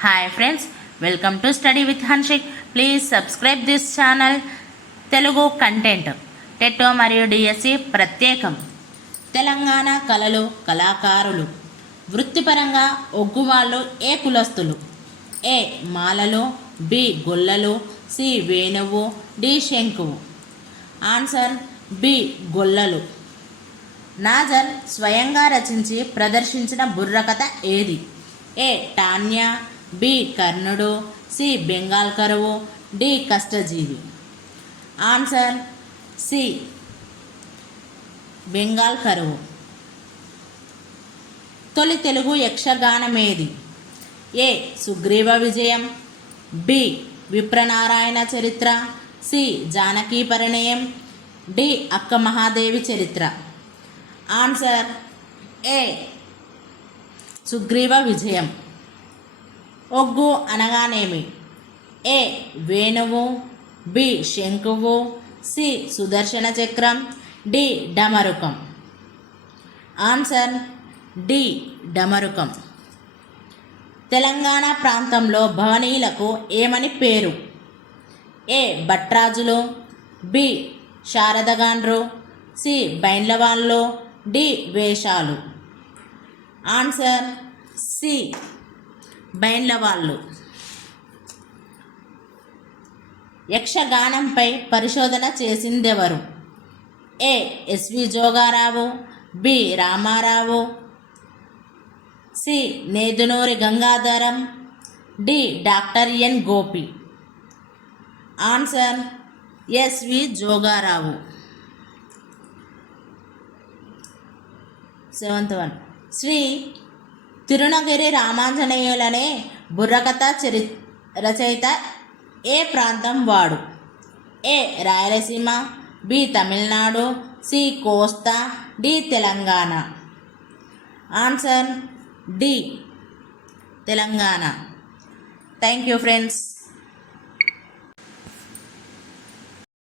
Hi friends welcome to study with Hanshik please subscribe this channel Telugu content టెట్టో మరియు DSC ప్రత్యేకం. తెలంగాణ కళలు కళాకారులు వృత్తిపరంగా ఒగ్గువాళ్ళు ఏ కులస్తులు? ఏ మాలలు బి గొల్లలు సి వేణువు డి శంకువు? ఆన్సర్ బి గొల్లలు. నాజర్ స్వయంగా రచించి ప్రదర్శించిన బుర్రకథ ఏది? ఏ టాన్యా బి కర్ణుడు సి బెంగాల్ కరువు డి కష్టజీవి. ఆన్సర్ సి బెంగాల్ కరువు తొలి తెలుగు యక్షగానమేది? ఏ సుగ్రీవ విజయం బి విప్రనారాయణ చరిత్ర సి జానకీ పరిణయం డి అక్క మహాదేవి చరిత్ర. ఆన్సర్ ఏ సుగ్రీవ విజయం. ఒగ్గు అనగానేమి? ఏ. వేణువు బి. శంకువు సి. సుదర్శన చక్రం డి. డమరుకం. Answer D. డమరుకం. తెలంగాణ ప్రాంతంలో భవనీయులకు ఏమని పేరు? ఏ. భట్రాజులు బి. శారదగాండ్రు సి. బైండ్లవాళ్ళు డి. వేషాలు. Answer C. బైండ్లవాళ్ళు యక్షగానంపై పరిశోధన చేసిందెవరు? A. SV Jogarao B. Ramarao C. Nedunuri Gangadharam D. Doctor N. Gopi. Answer SV Jogarao. Seventh one. Shri Tirunagiri రామాంజనేయులనే బుర్రకథ చరి రచయిత ఏ ప్రాంతం వాడు? A Rayalaseema B Tamil Nadu C Kosta D Telangana. Answer D Telangana. Thank you friends.